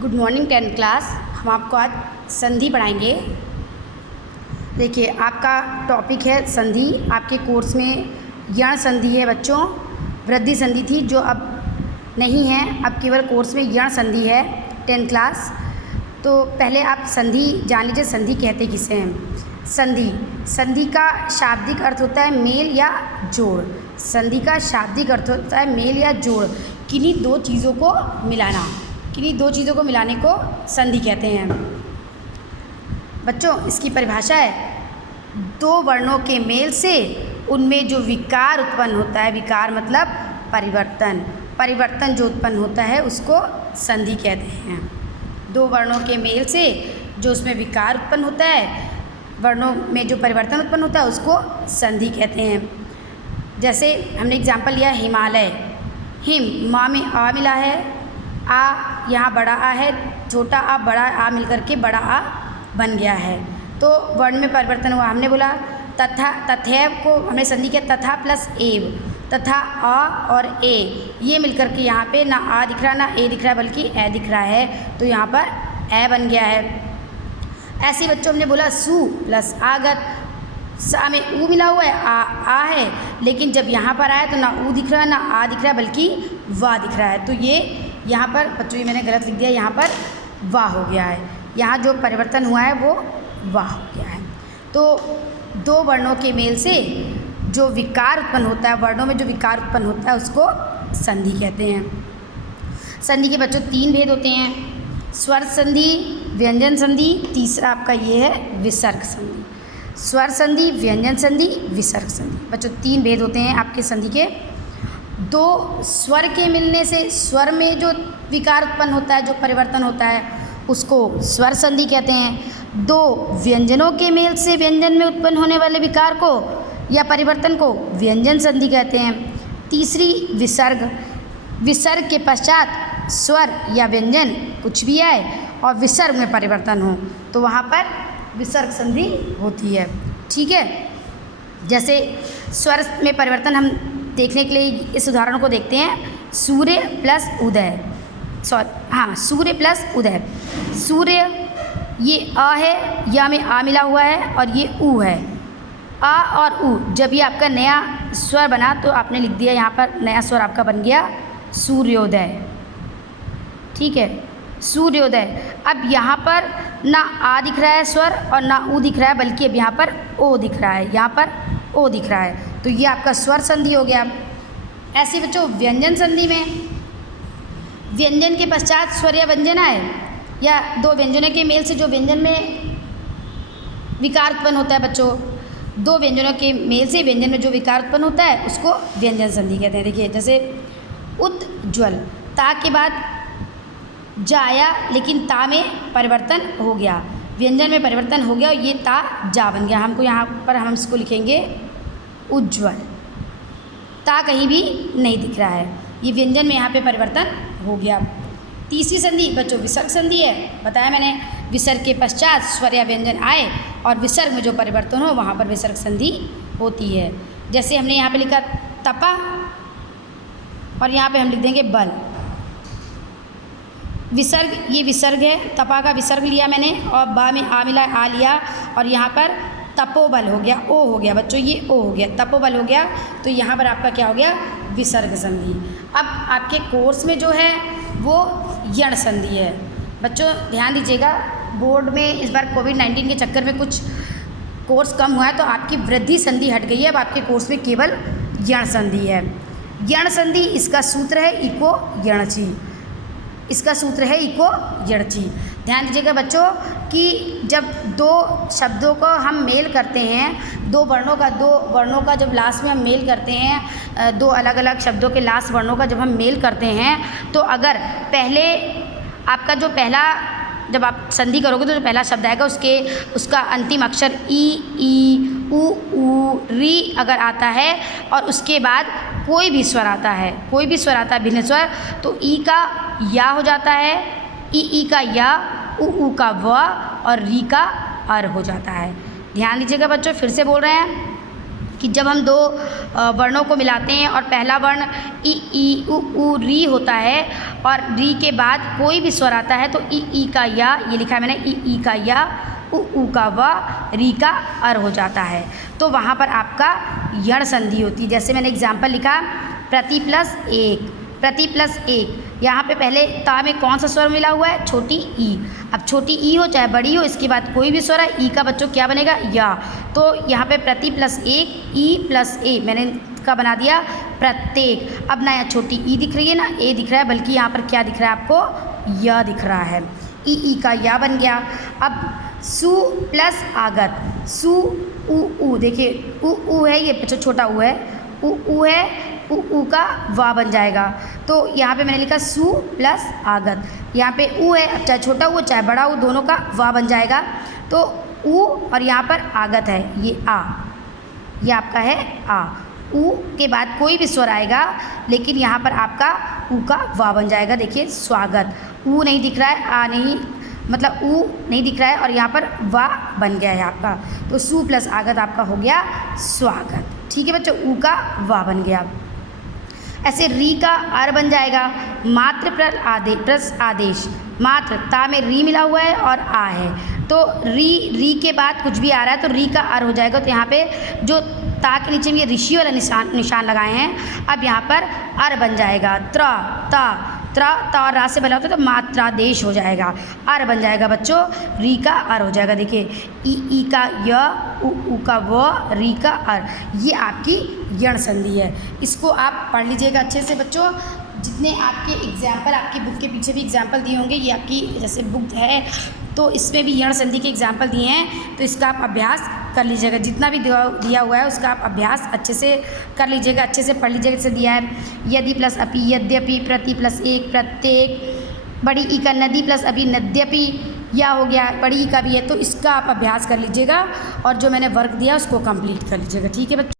Good morning 10th class. हम आपको आज संधि पढ़ाएंगे। देखिए, आपका टॉपिक है संधि। आपके कोर्स में यण संधि है बच्चों, वृद्धि संधि थी जो अब नहीं है, अब केवल कोर्स में यण संधि है 10th क्लास। तो पहले आप संधि जान लीजिए, संधि कहते किसे हैं। संधि का शाब्दिक अर्थ होता है मेल या जोड़। संधि का शाब्दिक अर्थ होता है मेल या जोड़, किन्हीं दो चीज़ों को मिलाना। किन्हीं दो चीज़ों को मिलाने को संधि कहते हैं बच्चों। इसकी परिभाषा है, दो वर्णों के मेल से उनमें जो विकार उत्पन्न होता है, विकार मतलब परिवर्तन जो उत्पन्न होता है उसको संधि कहते हैं। दो वर्णों के मेल से जो उसमें विकार उत्पन्न होता है, वर्णों में जो परिवर्तन उत्पन्न होता है उसको संधि कहते हैं। जैसे हमने एग्जाम्पल लिया हिमालय, हिम माँ में आ मिला है, आ यहाँ बड़ा आ है, छोटा आ बड़ा आ मिलकर के बड़ा आ बन गया है, तो वर्ण में परिवर्तन हुआ। हमने बोला तथा, तथैव को हमने संधि किया तथा प्लस एव, तथा आ और ए ये मिलकर के यहाँ पे ना आ दिख रहा ना ए दिख रहा बल्कि ए दिख रहा है, तो यहाँ पर ए बन गया है। ऐसे बच्चों हमने बोला सु प्लस आगत, सा में ऊ मिला हुआ है, आ है, लेकिन जब यहाँ पर आया तो ना ऊ दिख रहा ना आ दिख रहा बल्कि वाह दिख रहा है, तो ये यहाँ पर बच्चों ये मैंने गलत लिख दिया, यहाँ पर वाह हो गया है। यहाँ जो परिवर्तन हुआ है वो वाह हो गया है। तो दो वर्णों के मेल से जो विकार उत्पन्न होता है, वर्णों में जो विकार उत्पन्न होता है उसको संधि कहते हैं। संधि के बच्चों तीन भेद होते हैं, स्वर संधि, व्यंजन संधि, तीसरा आपका ये है विसर्ग संधि। स्वर संधि, व्यंजन संधि, विसर्ग संधि। बच्चों तीन भेद होते हैं आपके संधि के। दो स्वर के मिलने से स्वर में जो विकार उत्पन्न होता है, जो परिवर्तन होता है उसको स्वर संधि कहते हैं। दो व्यंजनों के मेल से व्यंजन में उत्पन्न होने वाले विकार को या परिवर्तन को व्यंजन संधि कहते हैं। तीसरी विसर्ग, विसर्ग के पश्चात स्वर या व्यंजन कुछ भी आए और विसर्ग में परिवर्तन हो तो वहाँ पर विसर्ग संधि होती है। ठीक है, जैसे स्वर में परिवर्तन हम देखने के लिए इस उदाहरण को देखते हैं। सूर्य प्लस उदय, सूर्य प्लस उदय। सूर्य ये आ है, या में आ मिला हुआ है और ये ऊ है। आ और ऊ, जब ये आपका नया स्वर बना तो आपने लिख दिया, यहाँ पर नया स्वर आपका बन गया सूर्योदय। ठीक है, सूर्योदय। अब यहाँ पर ना आ दिख रहा है स्वर और ना ऊ दिख रहा है बल्कि अब यहाँ पर ओ दिख रहा है, यहाँ पर ओ दिख रहा है, तो ये आपका स्वर संधि हो गया। ऐसे बच्चों व्यंजन संधि में व्यंजन के पश्चात स्वर या व्यंजन आए या दो व्यंजनों के मेल से जो व्यंजन में विकार उत्पन्न होता है बच्चों, दो व्यंजनों के मेल से व्यंजन में जो विकार उत्पन्न होता है उसको व्यंजन संधि कहते हैं। देखिए जैसे उज्ज्वल, ता के बाद जाया लेकिन ता में परिवर्तन हो गया, व्यंजन में परिवर्तन हो गया और ये ता जा बन गया। हमको यहाँ पर हम इसको लिखेंगे उज्ज्वल, ता कहीं भी नहीं दिख रहा है, ये व्यंजन में यहाँ पे परिवर्तन हो गया। तीसरी संधि बच्चों विसर्ग संधि है। बताया मैंने, विसर्ग के पश्चात स्वर या व्यंजन आए और विसर्ग में जो परिवर्तन हो वहाँ पर विसर्ग संधि होती है। जैसे हमने यहाँ पे लिखा तपा और यहाँ पे हम लिख देंगे बल। विसर्ग, ये विसर्ग है, तपा का विसर्ग लिया मैंने और बा में आ मिला, आ लिया और यहाँ पर तपोबल हो गया, ओ हो गया बच्चों, ये ओ हो गया, तपोबल हो गया, तो यहाँ पर आपका क्या हो गया विसर्ग संधि। अब आपके कोर्स में जो है वो यण संधि है। बच्चों ध्यान दीजिएगा, बोर्ड में इस बार कोविड-19 के चक्कर में कुछ कोर्स कम हुआ है तो आपकी वृद्धि संधि हट गई है, अब आपके कोर्स में केवल यण संधि है। यण संधि, इसका सूत्र है इको यणची, इसका सूत्र है इको यणची। ध्यान दीजिएगा बच्चों कि जब दो शब्दों को हम मेल करते हैं, दो वर्णों का जब लास्ट में हम मेल करते हैं, दो अलग अलग शब्दों के लास्ट वर्णों का जब हम मेल करते हैं, तो अगर पहले आपका जो पहला, जब आप संधि करोगे तो जो पहला शब्द आएगा उसका अंतिम अक्षर ई ऊ री अगर आता है और उसके बाद कोई भी स्वर आता है भिन्न स्वर, तो ई का या हो जाता है, ई का या, ऊ का व और री का अर हो जाता है। ध्यान दीजिएगा बच्चों, फिर से बोल रहे हैं, कि जब हम दो वर्णों को मिलाते हैं और पहला वर्ण ई ई उ री होता है और री के बाद कोई भी स्वर आता है तो ई का या, ये लिखा है मैंने, ई का या, उ का व, री का अर हो जाता है। तो वहाँ पर आपका यण संधि होती है। जैसे मैंने एग्जाम्पल लिखा प्रति प्लस एक, प्रति प्लस एक, यहाँ पे पहले ता में कौन सा स्वर मिला हुआ है, छोटी ई। अब छोटी ई हो चाहे बड़ी हो, इसके बाद कोई भी स्वर है, ई का बच्चों क्या बनेगा, या। तो यहाँ पे प्रति प्लस एक, ई प्लस ए, मैंने का बना दिया प्रत्येक। अब ना यहाँ छोटी ई दिख रही है ना ए दिख रहा है, बल्कि यहाँ पर क्या दिख रहा है आपको, य दिख रहा है। ई का या बन गया। अब सु प्लस आगत, सु उ, देखिए उ है, ये बच्चों छोटा उ है, उ है, उ का वा बन जाएगा। तो यहाँ पे मैंने लिखा सु प्लस आगत, यहाँ पे उ है, अब चाहे छोटा उ चाहे बड़ा उ, दोनों का वा बन जाएगा। तो उ और यहाँ पर आगत है, ये आ, ये आपका है आ। उ के बाद कोई भी स्वर आएगा, लेकिन यहाँ पर आपका उ का वा बन जाएगा। देखिए स्वागत, उ नहीं दिख रहा है, आ नहीं, मतलब उ नहीं दिख रहा है और यहाँ पर वा बन गया है आपका। तो सु प्लस आगत आपका हो गया स्वागत। ठीक है बच्चों, उ का वा बन गया। ऐसे री का अर बन जाएगा। मात्र प्लस आदेश, मात्र ता में री मिला हुआ है और आ है, तो री के बाद कुछ भी आ रहा है तो री का अर हो जाएगा। तो यहाँ पे जो ता के नीचे में ये ऋषि वाला निशान लगाए हैं, अब यहाँ पर अर बन जाएगा। ता और रा से बना होता है तो मात्रादेश हो जाएगा, अर बन जाएगा बच्चों, री का अर हो जाएगा। देखिए ई का य, उ का व, री का अर, ये आपकी यण संधि है। इसको आप पढ़ लीजिएगा अच्छे से बच्चों। जितने आपके एग्जाम्पल, आपकी बुक के पीछे भी एग्जाम्पल दिए होंगे, ये आपकी जैसे बुक है तो इसमें भी यण संधि के एग्जाम्पल दिए हैं, तो इसका आप अभ्यास कर लीजिएगा। जितना भी दिया हुआ है उसका आप अभ्यास अच्छे से कर लीजिएगा, अच्छे से पढ़ लीजिएगा। जैसे दिया है यदि प्लस अपि, यद्यपि, प्रति प्लस एक, प्रत्येक, बड़ी ई का नदी प्लस अभी, नद्यपि, या हो गया, बड़ी ई का भी है, तो इसका आप अभ्यास कर लीजिएगा और जो मैंने वर्क दिया उसको कंप्लीट कर लीजिएगा। ठीक है बच्चों।